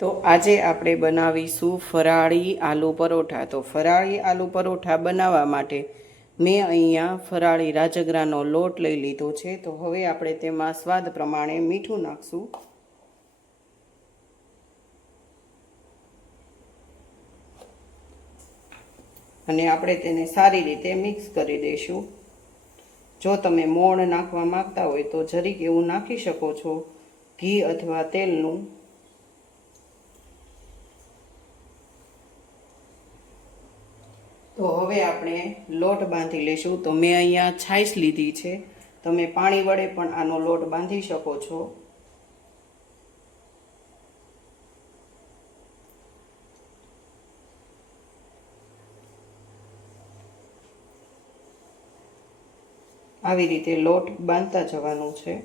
તો આજે આપણે બનાવીશું ફરાળી આલુ પરોઠા। તો ફરાળી આલુ પરોઠા બનાવવા માટે મેં અહીંયા ફરાળી રાજગરાનો લોટ લઈ લીધો છે। તો હવે આપણે તેમાં સ્વાદ પ્રમાણે મીઠું નાખશું અને આપણે તેને સારી રીતે મિક્સ કરી દઈશું। જો તમે મોણ નાખવા માંગતા હોય તો જરીક એવું નાખી શકો છો, ઘી અથવા તેલનું। તો હવે આપણે લોટ બાંધી લઈશું। તો મેં અહીંયા છાશ લીધી છે, તમે પાણી વડે પણ આનો લોટ બાંધી શકો છો। આવી રીતે લોટ બાંધતા જવાનું છે।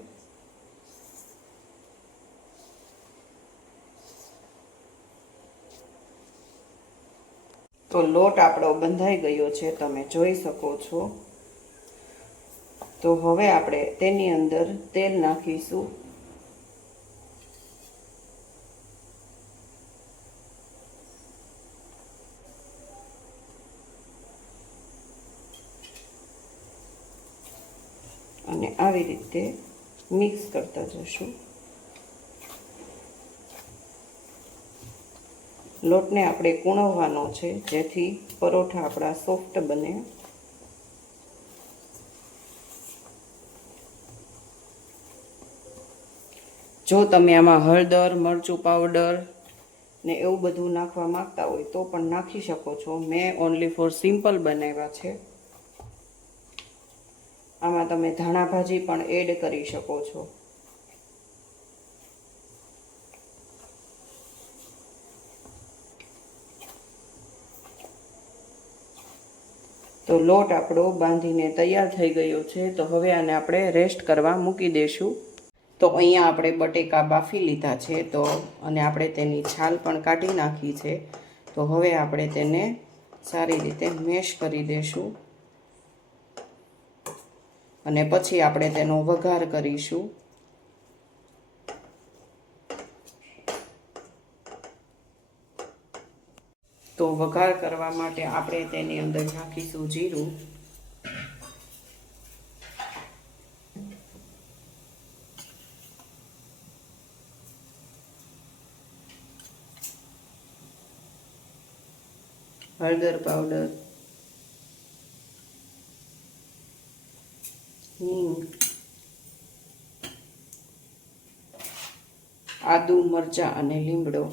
તો લોટ આપણો બંધાઈ ગયો છે, તમે જોઈ શકો છો। તો હવે આપણે તેની અંદર તેલ નાખીશું અને આવી રીતે મિક્સ કરતા જશું। લોટને આપણે કૂણવવાનો છે જેથી પરોઠા આપણા સોફ્ટ બને। જો તમે આમાં હળદર, મરચું પાવડર ને એવું બધું નાખવા માંગતા હોય તો પણ નાખી શકો છો। મેં ઓનલી ફોર સિમ્પલ બનાવ્યા છે। આમાં તમે ધાણા ભાજી પણ એડ કરી શકો છો। તો લોટ આપણો બાંધીને તૈયાર થઈ ગયો છે। તો હવે આને આપણે રેસ્ટ કરવા મૂકી દઈશું। તો અહીંયા આપણે બટેકા બાફી લીધા છે, તો અને આપણે તેની છાલ પણ કાઢી નાખી છે। તો હવે આપણે તેને સારી રીતે મેશ કરી દઈશું અને પછી આપણે તેનો વઘાર કરીશું। તો વઘાર કરવા માટે આપણે તેની અંદર નાખીશું જીરું, હળદર પાવડર, હિંગ, આદુ, મરચાં અને લીમડો।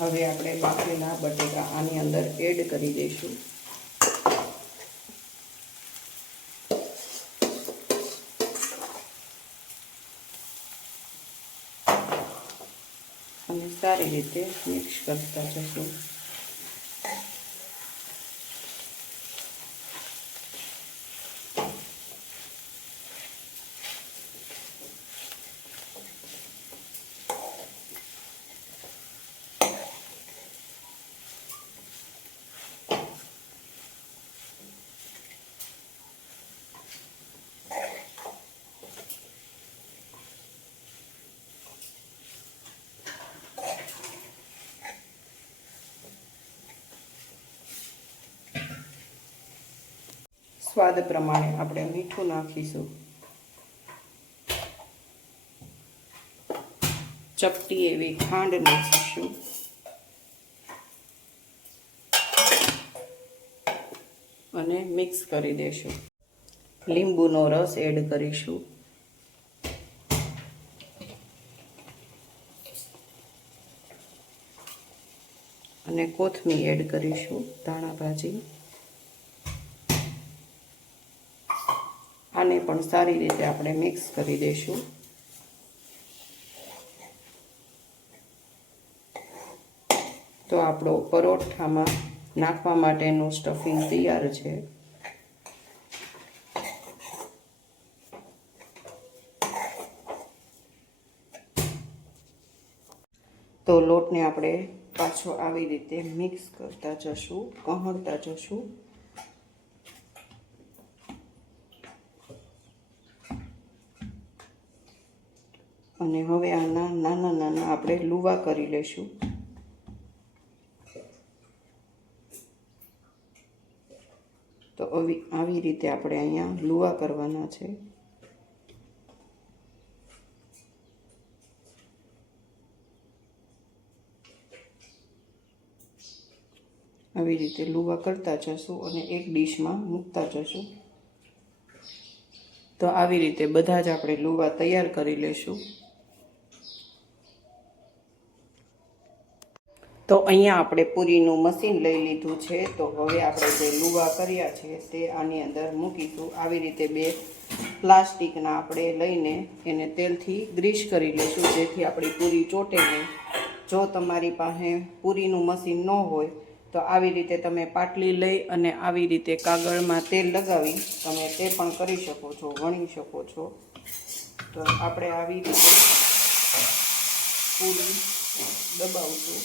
હવે આપણે બાફેલા બટેકા આની અંદર એડ કરી દઈશું અને સારી રીતે મિક્સ કરતા જશું। સ્વાદ પ્રમાણે આપણે મીઠું નાખીશું, ચપટી એવી ખાંડ નાખીશું અને મિક્સ કરી દઈશું। લીંબુનો રસ એડ કરીશું અને કોથમીર એડ કરીશું, ધાણા ભાજી। આને પણ સારી રીતે આપણે મિક્સ કરી દઈશું। તો આપણો પરોઠામાં નાખવા માટેનું સ્ટફિંગ તૈયાર છે। તો લોટને આપણે પાછો આવી રીતે મિક્સ કરતા જશું, કહણતા જશું. અને હવે આના નાના નાના આપણે લુવા કરી લેશું. તો આવી રીતે આપણે અહીંયા લુવા કરવાના છે. આવી રીતે લુવા કરતા જશું અને એક ડીશમાં મૂકતા જશું. તો આવી રીતે બધા જ આપણે લુવા તૈયાર કરી લેશું. તો અહીંયા આપણે પૂરીનું મશીન લઈ લીધું છે. તો હવે આપણે જે લુવા કર્યા છે તે આની અંદર મૂકીશું. આવી રીતે બે પ્લાસ્ટિકના આપણે લઈને એને તેલથી ગ્રીસ કરી લઈશું, જેથી આપણી પૂરી ચોટે નહીં. જો તમારી પાસે પૂરીનું મશીન ન હોય તો આવી રીતે તમે પાટલી લઈ અને આવી રીતે કાગળમાં તેલ લગાવી તમે તે પણ કરી શકો છો, વણી શકો છો. તો આપણે આવી રીતે પૂરી દબાવશું.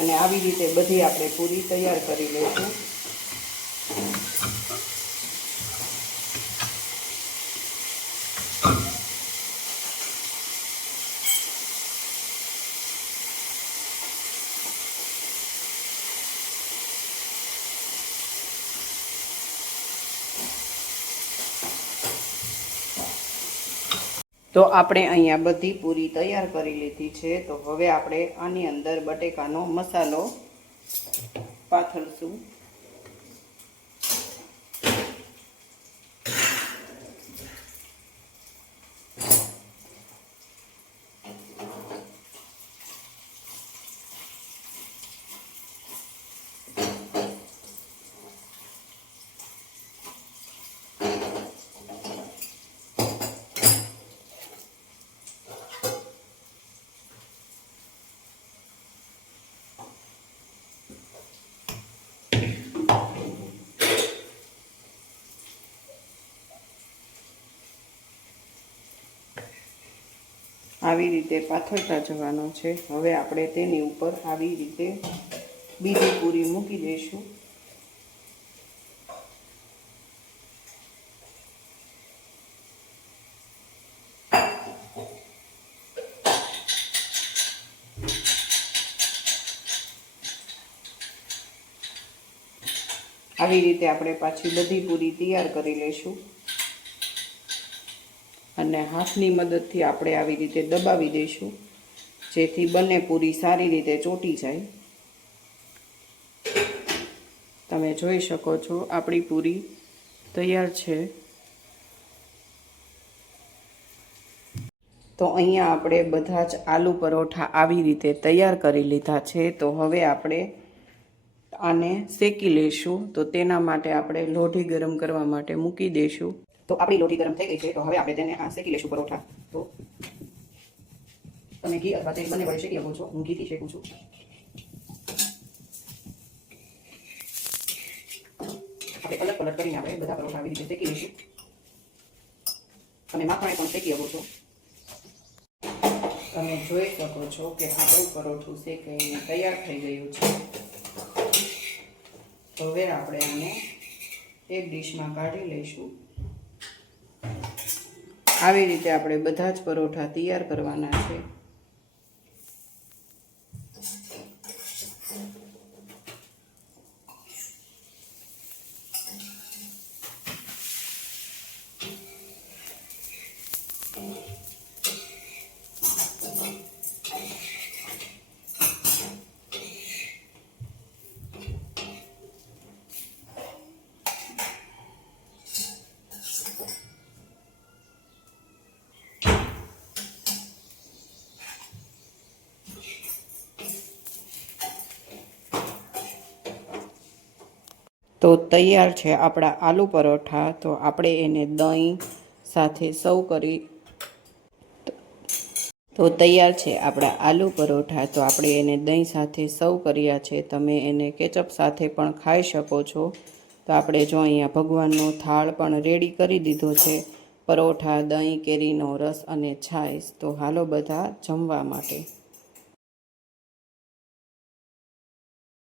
અને આવી રીતે બધી આપણે પૂરી તૈયાર કરી લઈશું. તો આપણે અહીંયા બધી પૂરી તૈયાર કરી લીધી છે. તો હવે આપણે આની અંદર બટેકાનો મસાલો પાથરશું. આવી રીતે પાથરતા જવાનો છે. હવે આપણે તેની ઉપર આવી રીતે બીજી પૂરી મૂકી દઈશું. આવી રીતે આપણે પાછી બધી પૂરી તૈયાર કરી લઈશું. અને હાથની મદદથી આપણે આવી રીતે દબાવી દઈશું, જેથી બંને પૂરી સારી રીતે ચોંટી જાય. તમે જોઈ શકો છો આપણી પૂરી તૈયાર છે. તો અહીંયા આપણે બધા જ આલુ પરોઠા આવી રીતે તૈયાર કરી લીધા છે. તો હવે આપણે આને શેકી લઈશું. તો તેના માટે આપણે લોઢી ગરમ કરવા માટે મૂકી દઈશું. તો આપણી લોઢી ગરમ થઈ ગઈ છે. તો હવે આપણે તેને આ શેકી લઈશું પરોઠા. તો તમે ઘી અથવા તેલ બંને વડે શેકી શકો છો. હું ઘીથી શેકું છું. આપણે પલટ પલટ કરીને આપણે બધા પરોઠા આવી રીતે શેકી લઈશું. તમે માખણે પણ શેકી શકો છો. તમે જોઈ શકો છો કે આપણું પરોઠું શેકાઈને તૈયાર થઈ ગયું છે. હવે આપણે આને એક ડીશમાં કાઢી લઈશું. આવી રીતે આપણે બધા જ પરોઠા તૈયાર કરવાના છે. તો તૈયાર છે આપણા આલુ પરોઠા. તો આપણે એને દહીં સાથે સર્વ કરી. તો તૈયાર છે આપણા આલુ પરોઠા. તો આપણે એને દહીં સાથે સર્વ કર્યા છે. તમે એને કેચઅપ સાથે પણ ખાઈ શકો છો. તો આપણે જો અહીંયા ભગવાનનો થાળ પણ રેડી કરી દીધો છે. પરોઠા, દહીં, કેરીનો રસ અને છાશ. તો હાલો બધા જમવા માટે.